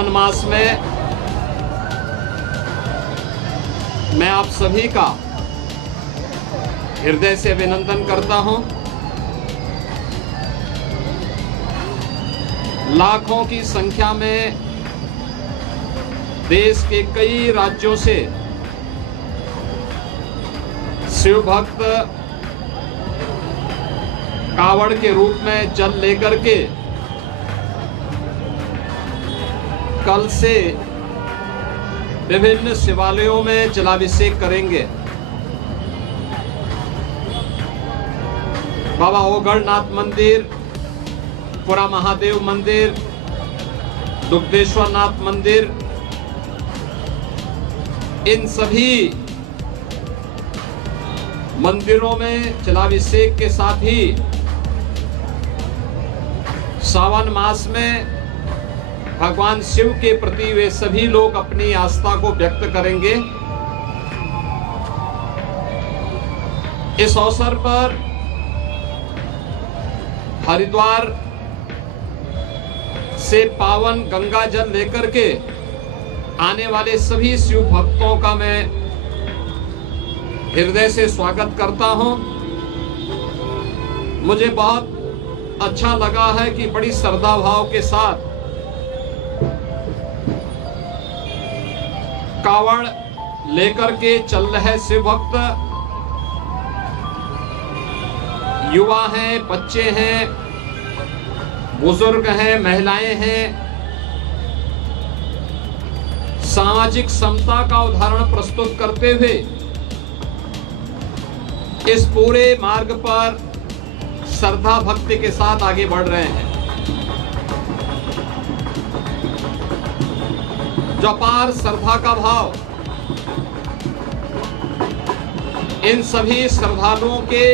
सावन मास में मैं आप सभी का हृदय से अभिनंदन करता हूं। लाखों की संख्या में देश के कई राज्यों से शिव भक्त कावड़ के रूप में जल लेकर के कल से विभिन्न शिवालयों में जलाभिषेक करेंगे। बाबा ओगढ़नाथ मंदिर, पुरा महादेव मंदिर, दुग्धेश्वर नाथ मंदिर, इन सभी मंदिरों में जलाभिषेक के साथ ही सावन मास में भगवान शिव के प्रति वे सभी लोग अपनी आस्था को व्यक्त करेंगे। इस अवसर पर हरिद्वार से पावन गंगा जल लेकर के आने वाले सभी शिव भक्तों का मैं हृदय से स्वागत करता हूं। मुझे बहुत अच्छा लगा है कि बड़ी श्रद्धा भाव के साथ कावड़ लेकर के चल रहे शिव भक्त, युवा हैं, बच्चे हैं, बुजुर्ग हैं, महिलाएं हैं। सामाजिक समता का उदाहरण प्रस्तुत करते हुए इस पूरे मार्ग पर श्रद्धा भक्ति के साथ आगे बढ़ रहे हैं। जो अपार श्रद्धा का भाव इन सभी श्रद्धालुओं के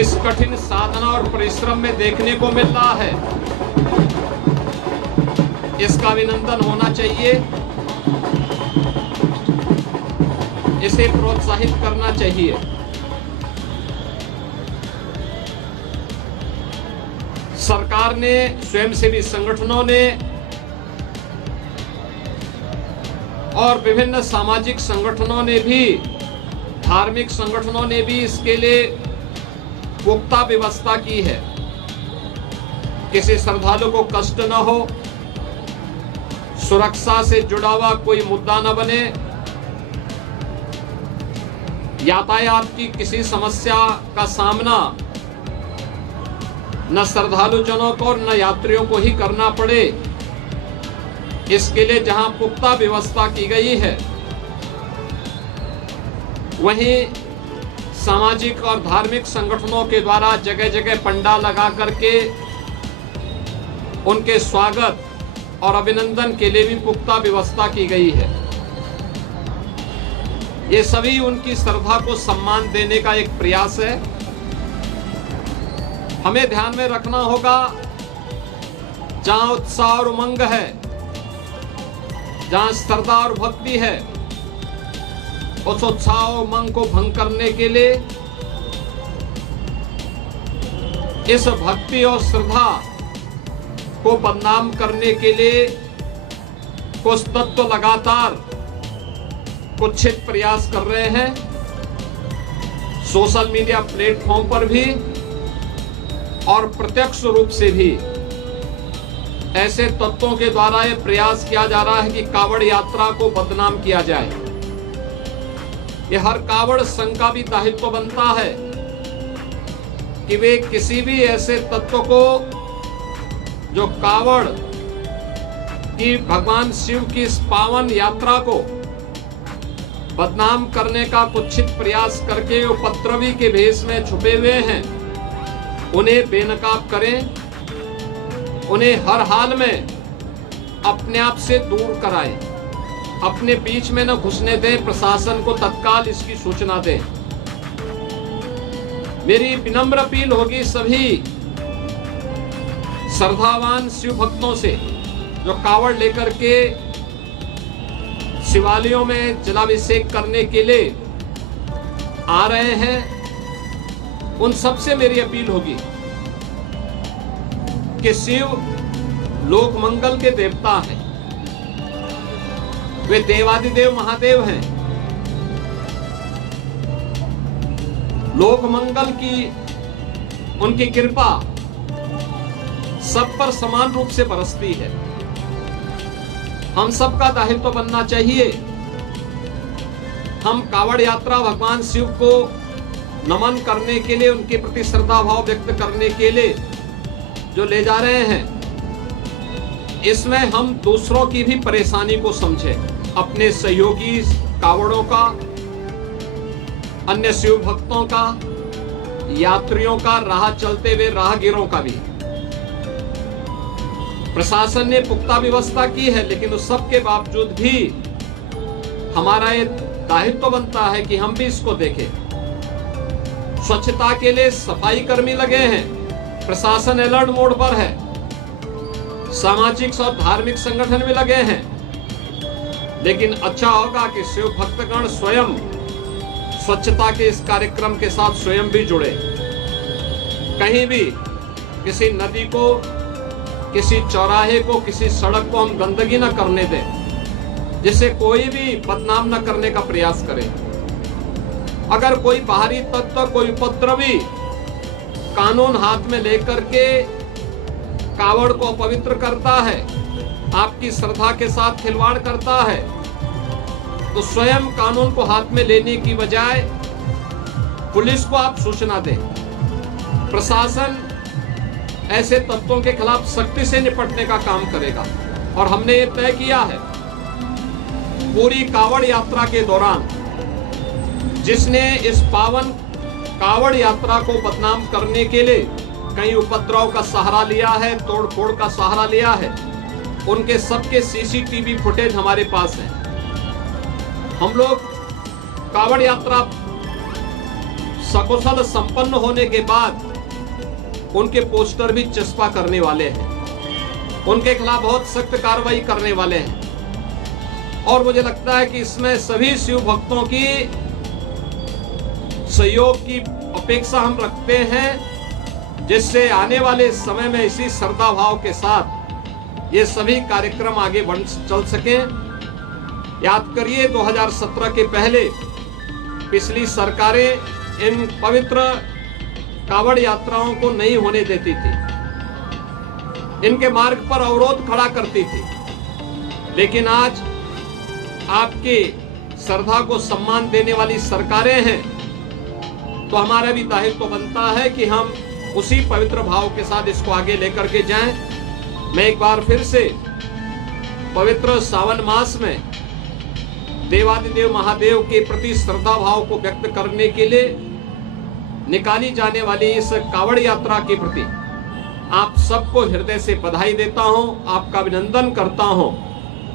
इस कठिन साधना और परिश्रम में देखने को मिल रहा है, इसका अभिनंदन होना चाहिए। इसे प्रोत्साहित करना चाहिए। सरकार ने, स्वयंसेवी संगठनों ने और विभिन्न सामाजिक संगठनों ने भी, धार्मिक संगठनों ने भी इसके लिए पुख्ता व्यवस्था की है। किसी श्रद्धालु को कष्ट न हो, सुरक्षा से जुड़ा हुआ कोई मुद्दा न बने, यातायात की किसी समस्या का सामना न श्रद्धालु जनों को न यात्रियों को ही करना पड़े, इसके लिए जहां पुख्ता व्यवस्था की गई है, वहीं सामाजिक और धार्मिक संगठनों के द्वारा जगह जगह पंडाल लगा करके उनके स्वागत और अभिनंदन के लिए भी पुख्ता व्यवस्था की गई है। ये सभी उनकी श्रद्धा को सम्मान देने का एक प्रयास है। हमें ध्यान में रखना होगा, जहां उत्साह और उमंग है, जहां श्रद्धा और भक्ति है, उस उत्साह और उमंग को भंग करने के लिए, इस भक्ति और श्रद्धा को बदनाम करने के लिए कुछ तत्व लगातार कुत्सित प्रयास कर रहे हैं। सोशल मीडिया प्लेटफॉर्म पर भी और प्रत्यक्ष रूप से भी ऐसे तत्वों के द्वारा यह प्रयास किया जा रहा है कि कावड़ यात्रा को बदनाम किया जाए। यह हर कावड़ संघ का भी दायित्व बनता है कि वे किसी भी ऐसे तत्व को जो कावड़ की भगवान शिव की इस पावन यात्रा को बदनाम करने का कुत्सित प्रयास करके उपद्रवी के भेष में छुपे हुए हैं, उन्हें बेनकाब करें, उन्हें हर हाल में अपने आप से दूर कराएं, अपने बीच में न घुसने दें। प्रशासन को तत्काल इसकी सूचना दें। मेरी विनम्र अपील होगी सभी श्रद्धावान शिव भक्तों से जो कावड़ लेकर के शिवालयों में जलाभिषेक करने के लिए आ रहे हैं, उन सबसे मेरी अपील होगी कि शिव लोक मंगल के देवता हैं। वे देवादिदेव महादेव हैं। लोक मंगल की उनकी कृपा सब पर समान रूप से बरसती है। हम सबका दायित्व बनना चाहिए। हम कावड़ यात्रा भगवान शिव को नमन करने के लिए, उनके प्रति श्रद्धा भाव व्यक्त करने के लिए जो ले जा रहे हैं, इसमें हम दूसरों की भी परेशानी को समझें। अपने सहयोगी कावड़ों का, अन्य शिव भक्तों का, यात्रियों का, राह चलते हुए राहगीरों का भी। प्रशासन ने पुख्ता व्यवस्था की है, लेकिन उस सब के बावजूद भी हमारा ये दायित्व बनता है कि हम भी इसको देखें। स्वच्छता के लिए सफाई कर्मी लगे हैं, प्रशासन अलर्ट मोड पर है, सामाजिक और धार्मिक संगठन भी लगे हैं। लेकिन अच्छा होगा कि शिव भक्तगण स्वयं स्वच्छता के इस कार्यक्रम के साथ स्वयं भी जुड़े। कहीं भी किसी नदी को, किसी चौराहे को, किसी सड़क को हम गंदगी न करने दें, जिससे कोई भी बदनाम न करने का प्रयास करे। अगर कोई बाहरी तत्व, कोई उपद्रवी कानून हाथ में लेकर के कावड़ को अपवित्र करता है, आपकी श्रद्धा के साथ खिलवाड़ करता है, तो स्वयं कानून को हाथ में लेने की बजाय पुलिस को आप सूचना दें। प्रशासन ऐसे तत्वों के खिलाफ सख्ती से निपटने का काम करेगा। और हमने ये तय किया है, पूरी कावड़ यात्रा के दौरान जिसने इस पावन कावड़ यात्रा को बदनाम करने के लिए कहीं उपद्रव का सहारा लिया है, तोड़फोड़ का सहारा लिया है, उनके सबके सीसीटीवी फुटेज हमारे पास है। हम लोग कावड़ यात्रा सकुशल संपन्न होने के बाद उनके पोस्टर भी चस्पा करने वाले हैं, उनके खिलाफ बहुत सख्त कार्रवाई करने वाले हैं। और मुझे लगता है कि इसमें सभी शिव भक्तों की सहयोग की अपेक्षा हम रखते हैं, जिससे आने वाले समय में इसी श्रद्धा भाव के साथ ये सभी कार्यक्रम आगे बढ़ चल सके। याद करिए 2017 के पहले पिछली सरकारें इन पवित्र कावड़ यात्राओं को नहीं होने देती थी, इनके मार्ग पर अवरोध खड़ा करती थी। लेकिन आज आपकी श्रद्धा को सम्मान देने वाली सरकारें हैं, तो हमारा भी दायित्व बनता है कि हम उसी पवित्र भाव के साथ इसको आगे लेकर के जाएं। मैं एक बार फिर से पवित्र सावन मास में देवादिदेव महादेव के प्रति श्रद्धा भाव को व्यक्त करने के लिए निकाली जाने वाली इस कावड़ यात्रा के प्रति आप सबको हृदय से बधाई देता हूं, आपका अभिनंदन करता हूं,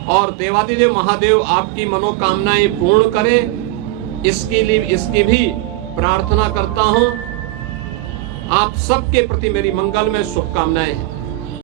और देवादिदेव महादेव आपकी मनोकामनाएं पूर्ण करें, इसकी भी प्रार्थना करता हूं। आप सबके प्रति मेरी मंगलमय शुभकामनाएं हैं।